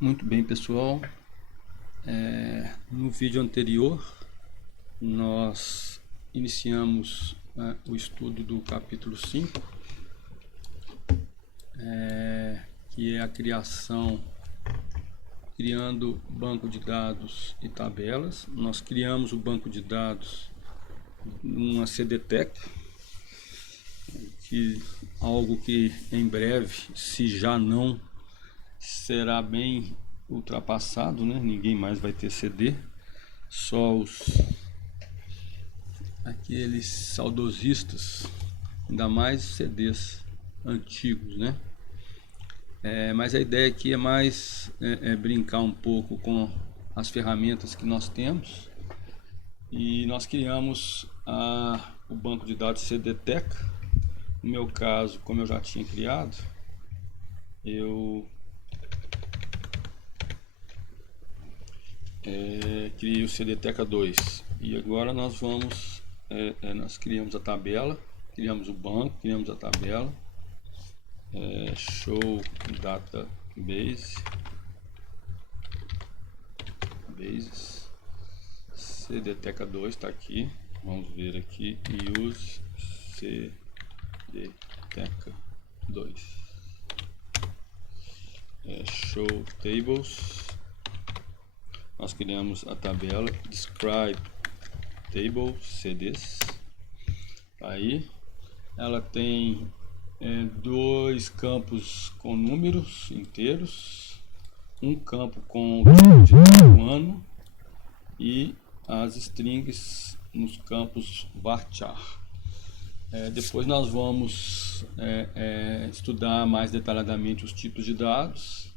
Muito bem, pessoal. No vídeo anterior, nós iniciamos o estudo do capítulo 5, que é a criando banco de dados e tabelas. Nós criamos o banco de dados numa CDTech, algo que em breve, se já não, será bem ultrapassado, né? Ninguém mais vai ter CD, só aqueles saudosistas, ainda mais CDs antigos, né? Mas a ideia aqui é mais brincar um pouco com as ferramentas que nós temos, e nós criamos o banco de dados CDTech. No meu caso, como eu já tinha criado, eu criei o CDTech 2, e agora nós vamos nós criamos a tabela, criamos o banco, criamos a tabela, show database bases, CDTech 2 está aqui, vamos ver aqui, use CDTech 2, show tables. Nós criamos a tabela describe table CDs. Aí ela tem dois campos com números inteiros, um campo com tipo de ano e as strings nos campos varchar. Depois nós vamos estudar mais detalhadamente os tipos de dados.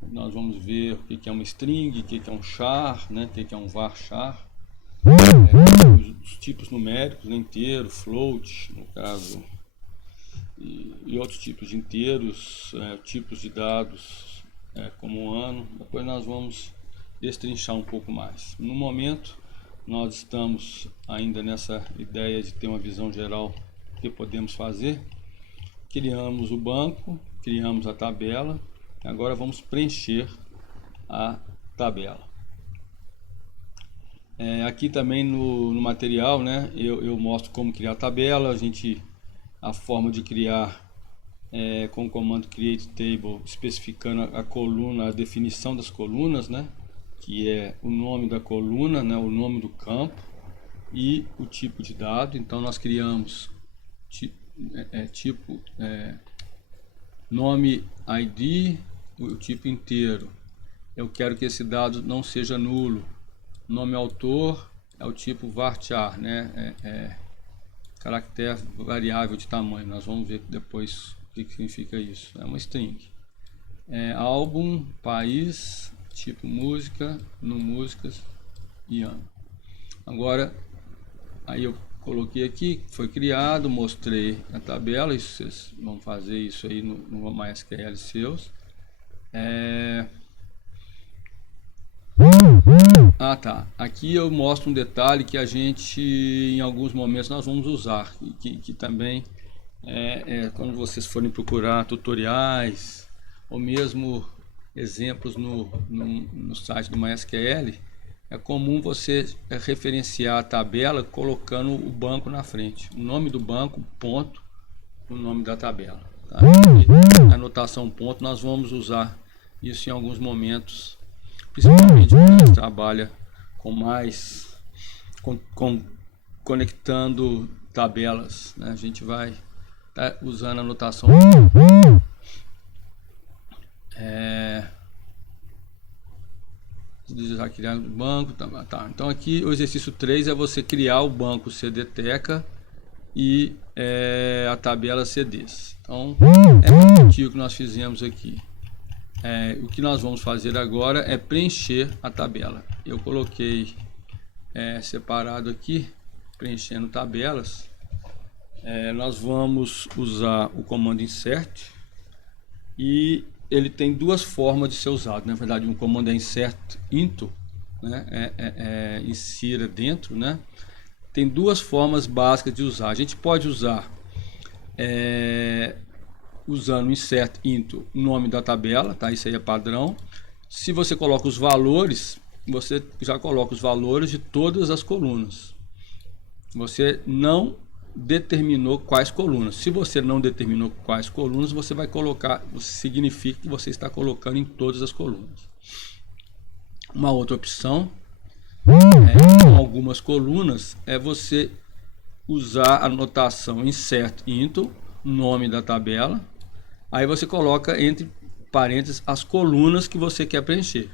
Nós vamos ver o que é uma string, o que é um char, né? O que é um varchar, os tipos numéricos, né? Inteiro, float, no caso, e outros tipos de inteiros, tipos de dados como ano. Depois nós vamos destrinchar um pouco mais. No momento, nós estamos ainda nessa ideia de ter uma visão geral do que podemos fazer. Criamos o banco, criamos a tabela. Agora vamos preencher a tabela. Aqui também no material, né, eu mostro como criar a tabela. A forma de criar com o comando create table, especificando a coluna, a definição das colunas, né, que é o nome da coluna, né, o nome do campo e o tipo de dado. Então nós criamos nome ID, o tipo inteiro. Eu quero que esse dado não seja nulo. Nome autor é o tipo varchar, né? Caractere variável de tamanho. Nós vamos ver depois o que significa isso. É uma string. Álbum, país, tipo música, no músicas e ano. Agora, aí eu coloquei aqui, foi criado, mostrei a tabela. Isso, vocês vão fazer isso aí no MySQL seus. Tá. Aqui eu mostro um detalhe que a gente, em alguns momentos, nós vamos usar, que também quando vocês forem procurar tutoriais ou mesmo exemplos no site do MySQL, é comum você referenciar a tabela colocando o banco na frente, o nome do banco, ponto, o nome da tabela, tá? E a anotação ponto, nós vamos usar isso em alguns momentos, principalmente quando a gente trabalha conectando tabelas, né? A gente vai estar usando a anotação já criar o banco, tá. Então aqui o exercício 3 é você criar o banco CDTech e a tabela CDs. Então é o motivo que nós fizemos aqui. O que nós vamos fazer agora é preencher a tabela. Eu coloquei separado aqui, preenchendo tabelas. Nós vamos usar o comando insert, e ele tem duas formas de ser usado. Na verdade, um comando é insert into, né? Insira dentro, né? Tem duas formas básicas de usar. A gente pode usar usando insert into nome da tabela, tá? Isso aí é padrão. Se você coloca os valores, você já coloca os valores de todas as colunas. Você não determinou quais colunas. Se você não determinou quais colunas, você vai colocar, significa que você está colocando em todas as colunas. Uma outra opção, com algumas colunas, é você usar a notação insert into, nome da tabela. Aí você coloca entre parênteses as colunas que você quer preencher.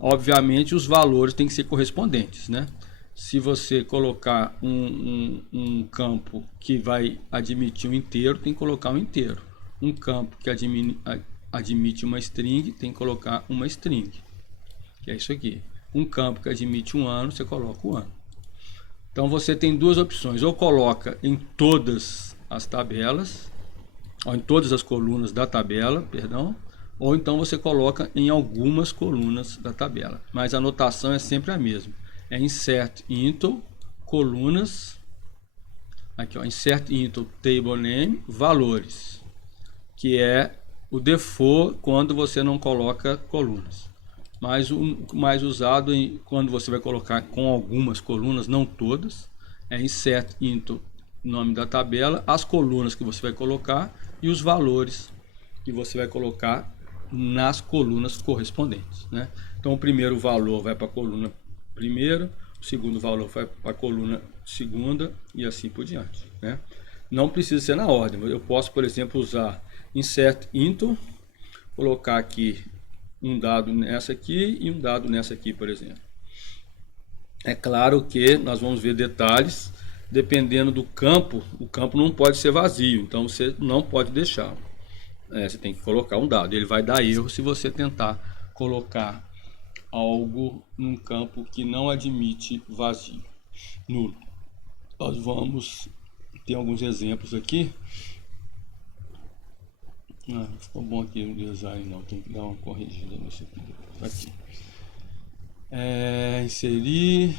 Obviamente os valores têm que ser correspondentes, né? Se você colocar um campo que vai admitir um inteiro, tem que colocar um inteiro. Um campo que admite uma string, tem que colocar uma string. Que é isso aqui. Um campo que admite um ano, você coloca o ano. Então você tem duas opções. Ou coloca em todas as tabelas, ou em todas as colunas da tabela, perdão. Ou então você coloca em algumas colunas da tabela. Mas a notação é sempre a mesma. É insert into colunas, aqui ó, insert into table name valores, que é o default quando você não coloca colunas. Mas o mais usado quando você vai colocar com algumas colunas, não todas, é insert into nome da tabela, as colunas que você vai colocar e os valores que você vai colocar nas colunas correspondentes, né? Então o primeiro valor vai para a coluna primeira, o segundo valor vai para a coluna segunda e assim por diante, né? Não precisa ser na ordem. Eu posso, por exemplo, usar insert into, colocar aqui um dado nessa aqui e um dado nessa aqui, por exemplo. É claro que nós vamos ver detalhes, dependendo do campo, o campo não pode ser vazio, então você não pode deixar. Você tem que colocar um dado, ele vai dar erro se você tentar colocar algo num campo que não admite vazio, nulo. Nós vamos ter alguns exemplos aqui. Ficou bom aqui o design, não, tem que dar uma corrigida nisso aqui. Inserir,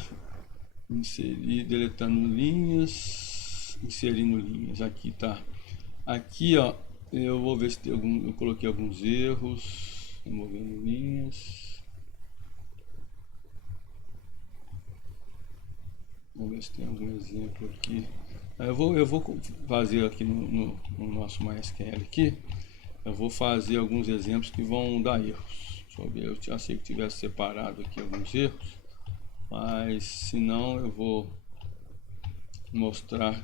deletando linhas, inserindo linhas, aqui tá. Aqui ó, eu vou ver se tem algum, eu coloquei alguns erros, removendo linhas. Vamos ver se tem algum exemplo aqui. Eu vou fazer aqui no nosso MySQL aqui. Eu vou fazer alguns exemplos que vão dar erros. Deixa eu ver, eu já achei que tivesse separado aqui alguns erros, mas se não eu vou mostrar.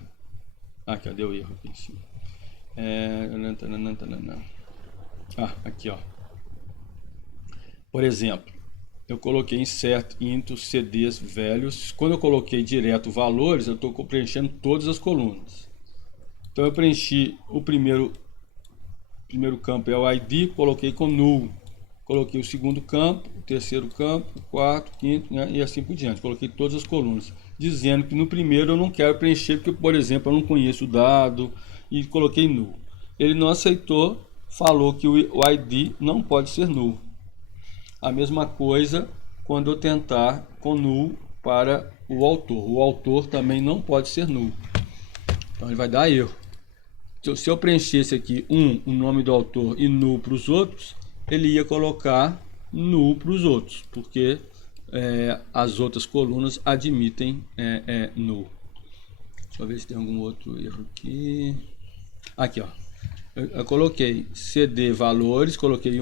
Cadê o erro aqui em cima? Aqui ó. Por exemplo, eu coloquei insert into CDs velhos. Quando eu coloquei direto valores, eu estou preenchendo todas as colunas. Então eu preenchi o primeiro campo é o ID, coloquei com null. Coloquei o segundo campo, o terceiro campo, o quarto, o quinto, né, e assim por diante. Coloquei todas as colunas, dizendo que no primeiro eu não quero preencher, porque, por exemplo, eu não conheço o dado, e coloquei null. Ele não aceitou, falou que o ID não pode ser null. A mesma coisa quando eu tentar com null para o autor. O autor também não pode ser null. Então ele vai dar erro. Se eu preenchesse aqui o nome do autor e null para os outros, ele ia colocar null para os outros, porque as outras colunas admitem null. Deixa eu ver se tem algum outro erro aqui. Aqui, ó. Eu coloquei CD valores, coloquei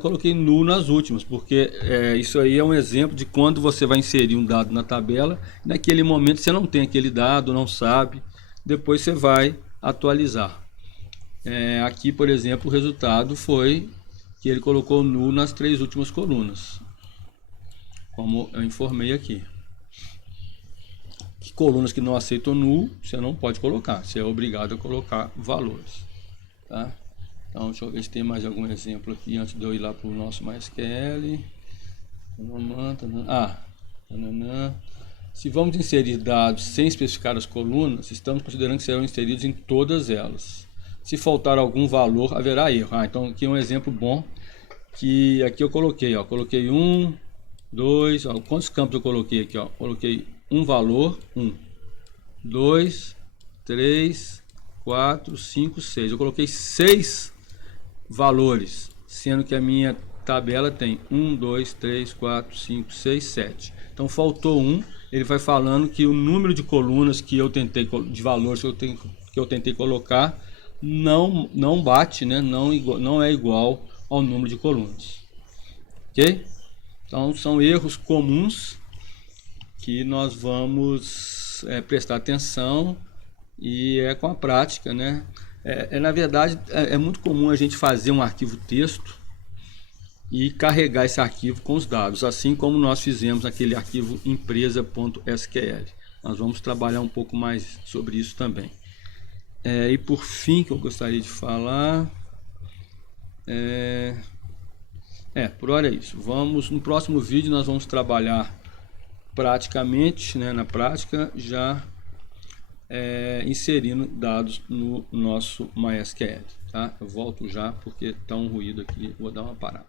coloquei null nas últimas, porque isso aí é um exemplo de quando você vai inserir um dado na tabela, naquele momento você não tem aquele dado, não sabe, depois você vai atualizar. Aqui, por exemplo, o resultado foi que ele colocou null nas 3 últimas colunas, como eu informei aqui. Que colunas que não aceitam null, você não pode colocar, você é obrigado a colocar valores, tá? Então, deixa eu ver se tem mais algum exemplo aqui antes de eu ir lá para o nosso MySQL. Se vamos inserir dados sem especificar as colunas, estamos considerando que serão inseridos em todas elas. Se faltar algum valor, haverá erro. Então aqui é um exemplo bom, que aqui eu coloquei, ó, coloquei 1, 2, quantos campos eu coloquei aqui, ó? Coloquei um valor, 1, 2, 3, 4, 5, 6. Eu coloquei 6 valores, sendo que a minha tabela tem 1, 2, 3, 4, 5, 6, 7. Então faltou um. Ele vai falando que o número de colunas que eu tentei, de valores que eu tentei colocar, não bate, né? Não é igual ao número de colunas. Ok? Então são erros comuns que nós vamos prestar atenção, e é com a prática, né? Na verdade, é muito comum a gente fazer um arquivo texto e carregar esse arquivo com os dados, assim como nós fizemos aquele arquivo empresa.sql. Nós vamos trabalhar um pouco mais sobre isso também. E por fim, que eu gostaria de falar, por hora é isso. No próximo vídeo nós vamos trabalhar praticamente, né, na prática, já inserindo dados no nosso MySQL, tá? Eu volto já porque está um ruído aqui, vou dar uma parada.